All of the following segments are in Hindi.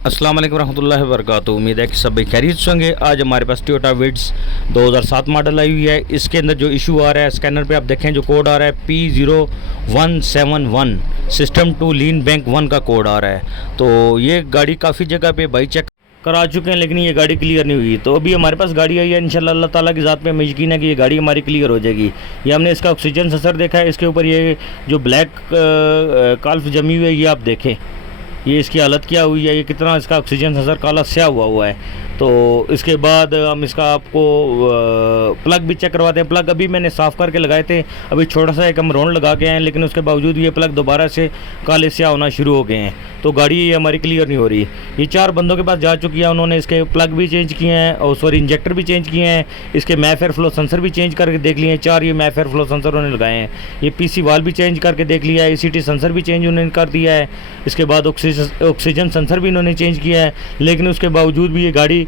अस्सलाम वालेकुम रहमतुल्लाहि व बरकातुहू। उम्मीद है कि सब खैरियत से होंगे। आज हमारे पास टोयोटा विड्स 2007 मॉडल आई हुई है। इसके अंदर जो इशू आ रहा है, स्कैनर पे आप देखें जो कोड आ रहा है P0171 system to lean bank 1 का कोड आ रहा है। तो ये गाड़ी काफ़ी जगह पे भाई चेक करा चुके हैं, लेकिन ये गाड़ी क्लियर नहीं हुई। तो अभी हमारे पास गाड़ी आई है, इंशाल्लाह अल्लाह ताला की ज़ात पे हमें यकीन है कि ये गाड़ी हमारी क्लियर हो जाएगी। ये हमने इसका ऑक्सीजन सेंसर देखा है, इसके ऊपर ये जो ब्लैक काल्फ जमी हुई है, ये आप देखें, ये इसकी हालत क्या हुई है, ये कितना इसका ऑक्सीजन सेंसर काला स्या हुआ है। तो इसके बाद हम इसका आपको प्लग भी चेक करवाते हैं। प्लग अभी मैंने साफ़ करके लगाए थे, अभी छोटा सा एक हम राउंड लगा के हैं, लेकिन उसके बावजूद ये प्लग दोबारा से काले स्या होना शुरू हो गए हैं। तो गाड़ी ये हमारी क्लियर नहीं हो रही। ये 4 बंदों के पास जा चुकी है, उन्होंने इसके प्लग भी चेंज किए हैं और सॉरी इंजेक्टर भी चेंज किए हैं, इसके मैफ एयर फ्लो सेंसर भी चेंज करके देख लिए हैं। 4 ये मैफ एयर फ्लो सेंसर उन्होंने लगाए हैं। ये पीसी वाल भी चेंज करके देख लिया है, ECT सेंसर भी चेंज उन्होंने कर दिया है। इसके बाद ऑक्सीजन सेंसर भी इन्होंने चेंज किया है, लेकिन उसके बावजूद भी ये गाड़ी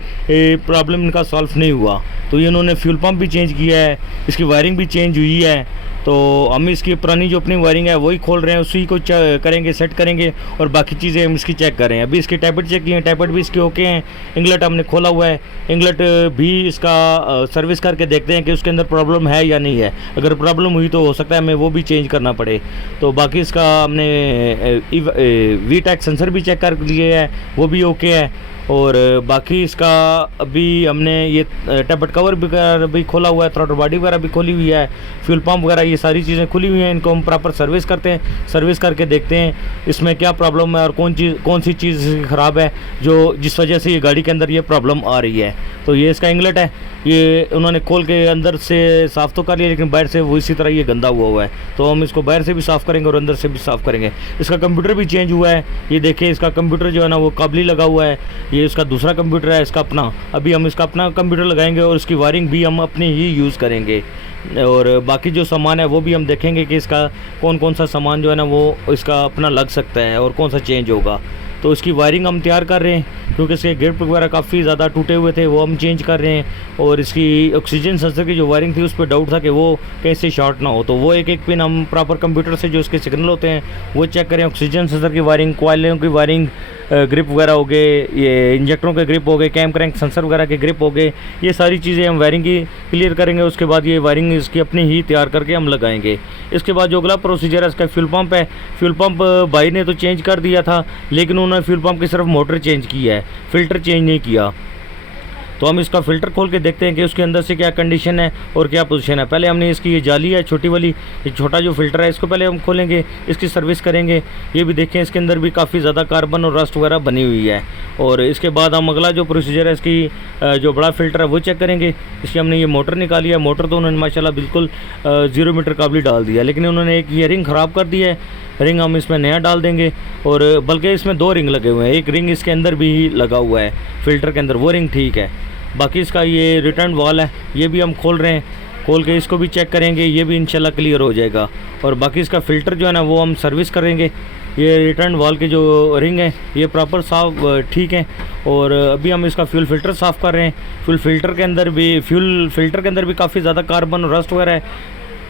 प्रॉब्लम इनका सॉल्व नहीं हुआ। तो ये इन्होंने फ्यूल पंप भी चेंज किया है, इसकी वायरिंग भी चेंज हुई है। तो हम इसकी पुरानी जो अपनी वायरिंग है वही खोल रहे हैं, उसी को करेंगे, सेट करेंगे और बाकी चीज़ें हम इसकी चेक कर रहे हैं। अभी इसके टैबलेट चेक किए हैं, टैबलेट भी इसके ओके हैं। इंगलेट हमने खोला हुआ है, इंगलेट भी इसका सर्विस करके देखते हैं कि उसके अंदर प्रॉब्लम है या नहीं है। अगर प्रॉब्लम हुई तो हो सकता है हमें वो भी चेंज करना पड़े। तो बाकी इसका हमने VTEC सेंसर भी चेक कर लिए है, वो भी ओके है। और बाकी इसका अभी हमने ये टैबलेट कवर भी खोला हुआ है, थ्रॉटल बॉडी वगैरह भी खोली हुई है, फ्यूल पंप वगैरह ये सारी चीज़ें खुली हुई हैं। इनको हम प्रॉपर सर्विस करते हैं, सर्विस करके देखते हैं इसमें क्या प्रॉब्लम है और कौन सी चीज़ ख़राब है जो जिस वजह से ये गाड़ी के अंदर ये प्रॉब्लम आ रही है। तो ये इसका इंगलेट है, ये उन्होंने खोल के अंदर से साफ़ तो कर लिया, लेकिन बाहर से वो इसी तरह ये गंदा हुआ है। तो हम इसको बाहर से भी साफ़ करेंगे और अंदर से भी साफ़ करेंगे। इसका कंप्यूटर भी चेंज हुआ है, ये देखिए इसका कंप्यूटर जो है ना वो काबली लगा हुआ है। ये इसका दूसरा कंप्यूटर है, इसका अपना। अभी हम इसका अपना कंप्यूटर लगाएंगे और इसकी वायरिंग भी हम अपनी ही यूज़ करेंगे। और बाकी जो सामान है वो भी हम देखेंगे कि इसका कौन सा सामान जो है ना वो इसका अपना लग सकता है और कौन सा चेंज होगा। तो इसकी वायरिंग हम तैयार कर रहे हैं, क्योंकि इसके ग्रिप वगैरह काफ़ी ज़्यादा टूटे हुए थे, वो हम चेंज कर रहे हैं। और इसकी ऑक्सीजन सेंसर की जो वायरिंग थी उस पर डाउट था कि वो कैसे शॉर्ट ना हो, तो वो एक पिन हम प्रॉपर कंप्यूटर से जो इसके सिग्नल होते हैं वो चेक करें। ऑक्सीजन सेंसर की वायरिंग, कॉइलों की वायरिंग, ग्रिप वगैरह हो गए, ये इंजेक्टरों के ग्रिप हो गए, कैम क्रैंक सेंसर वगैरह के ग्रिप हो गए, ये सारी चीज़ें हम वायरिंग की क्लियर करेंगे। उसके बाद ये वायरिंग इसकी अपनी ही तैयार करके हम लगाएंगे। इसके बाद जो अगला प्रोसीजर है इसका फ्यूल पंप है। फ्यूल पंप भाई ने तो चेंज कर दिया था, लेकिन उन्होंने फ्यूल पंप की सिर्फ मोटर चेंज की है, फ़िल्टर चेंज नहीं किया। तो हम इसका फ़िल्टर खोल के देखते हैं कि उसके अंदर से क्या कंडीशन है और क्या पोजीशन है। पहले हमने इसकी ये जाली है छोटी वाली, ये छोटा जो फ़िल्टर है इसको पहले हम खोलेंगे, इसकी सर्विस करेंगे। ये भी देखें इसके अंदर भी काफ़ी ज़्यादा कार्बन और रस्ट वगैरह बनी हुई है। और इसके बाद हम अगला जो प्रोसीजर है इसकी जो बड़ा फ़िल्टर है वो चेक करेंगे। इसकी हमने ये मोटर निकाली है, मोटर तो उन्होंने माशाल्लाह बिल्कुल 0 मीटर काबली डाल दिया, लेकिन उन्होंने एक ये रिंग ख़राब कर दी है। रिंग हम इसमें नया डाल देंगे, और बल्कि इसमें 2 रिंग लगे हुए हैं, एक रिंग इसके अंदर भी लगा हुआ है फ़िल्टर के अंदर, वो रिंग ठीक है। बाकी इसका ये रिटर्न वॉल है, ये भी हम खोल रहे हैं, खोल के इसको भी चेक करेंगे, ये भी इंशाल्लाह क्लियर हो जाएगा। और बाकी इसका फ़िल्टर जो है ना वो हम सर्विस करेंगे। ये रिटर्न वॉल के जो रिंग है ये प्रॉपर साफ ठीक है। और अभी हम इसका फ्यूल फ़िल्टर साफ़ कर रहे हैं। फ्यूल फ़िल्टर के अंदर भी काफ़ी ज़्यादा कार्बन और रस्ट वगैरह है।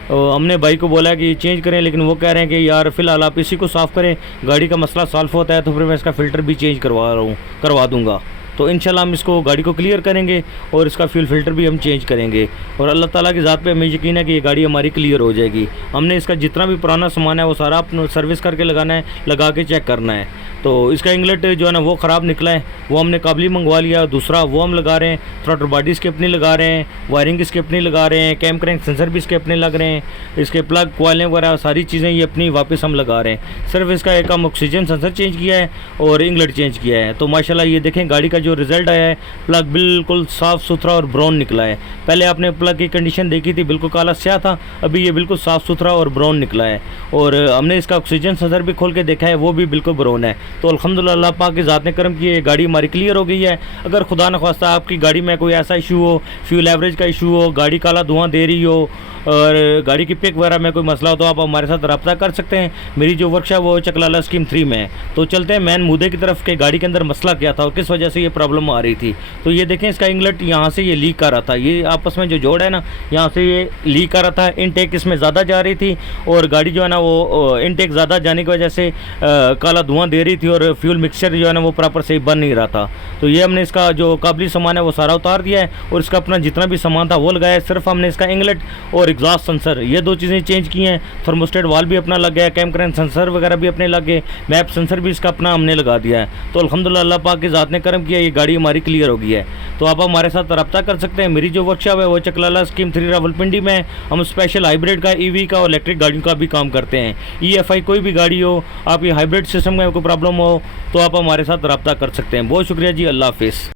हमने भाई को बोला कि चेंज करें, लेकिन वो कह रहे हैं कि यार फ़िलहाल आप इसी को साफ़ करें, गाड़ी का मसला सॉल्व होता है तो फिर मैं इसका फ़िल्टर भी चेंज करवा दूँगा। तो इंशाल्लाह हम इसको गाड़ी को क्लियर करेंगे और इसका फ्यूल फ़िल्टर भी हम चेंज करेंगे। और अल्लाह ताला की ज़ात पे हमें यकीन है कि ये गाड़ी हमारी क्लियर हो जाएगी। हमने इसका जितना भी पुराना सामान है वो सारा अपना सर्विस करके लगाना है, लगा के चेक करना है। तो इसका इंगलेट जो है ना वो ख़राब निकला है, वो हमने काबली मंगवा लिया, दूसरा वो हम लगा रहे हैं। थ्रॉटल बॉडी इसके अपनी लगा रहे हैं, वायरिंग इसके अपनी लगा रहे हैं, कैम क्रैंक सेंसर भी इसके अपने लग रहे हैं, इसके प्लग कॉइलें वगैरह सारी चीज़ें ये अपनी वापस हम लगा रहे हैं। सिर्फ इसका एक हम ऑक्सीजन सेंसर चेंज किया है और इंगलेट चेंज किया है। तो माशाल्लाह ये देखें गाड़ी का जो रिज़ल्ट आया है, प्लग बिल्कुल साफ़ सुथरा और ब्राउन निकला है। पहले आपने प्लग की कंडीशन देखी थी, बिल्कुल काला स्याह था, अभी ये बिल्कुल साफ़ सुथरा और ब्राउन निकला है। और हमने इसका ऑक्सीजन सेंसर भी खोल के देखा है, वो भी बिल्कुल ब्राउन है। तो अल्हम्दुलिल्लाह पाक की ज़ात ने करम किए, गाड़ी हमारी क्लियर हो गई है। अगर खुदा न खास्ता आपकी गाड़ी में कोई ऐसा इशू हो, फ्यूल एवरेज का इशू हो, गाड़ी काला धुआं दे रही हो और गाड़ी की पिक वगैरह में कोई मसला हो तो आप हमारे साथ रब्ता कर सकते हैं। मेरी जो वर्कशॉप वो चकलाला स्कीम 3 में है। तो चलते हैं मेन मुद्दे की तरफ कि गाड़ी के अंदर मसला क्या था और किस वजह से ये प्रॉब्लम आ रही थी। तो ये देखें, इसका इंगलेट यहाँ से ये लीक आ रहा था, ये आपस में जो जोड़ है ना यहाँ से ये लीक आ रहा था। इनटेक इसमें ज़्यादा जा रही थी और गाड़ी जो है ना वो इनटेक ज़्यादा जाने की वजह से काला धुआं दे रही थी और फ्यूल मिक्सचर जो है ना वो प्रॉपर सही बन नहीं रहा था। तो ये हमने इसका जो काबली सामान है वो सारा उतार दिया है और इसका अपना जितना भी सामान था वो लगाया है। सिर्फ हमने इसका इंगलेट और एग्जॉस्ट सेंसर ये 2 चीज़ें चेंज की हैं। थर्मोस्टेट वाल भी अपना लग गया है, कैमक्रैन सेंसर वगैरह भी अपने लग गए, मैप सेंसर भी इसका अपना हमने लगा दिया है। तो अल्हम्दुलिल्लाह अल्लाह पाक की ज़ात ने करम किया, ये गाड़ी हमारी क्लियर हो गई है। तो आप हमारे साथ रब्ता कर सकते हैं। मेरी जो वर्कशॉप है वो चकलाला स्कीम 3 रावलपिंडी में है। हम स्पेशल हाइब्रिड का, ईवी का और इलेक्ट्रिक गाड़ियों का भी काम करते हैं। EFI कोई भी गाड़ी हो, आपकी हाइब्रिड सिस्टम में कोई प्रॉब्लम हो तो आप हमारे साथ रब्ता कर सकते हैं। बहुत शुक्रिया जी, अल्लाह हाफिज़।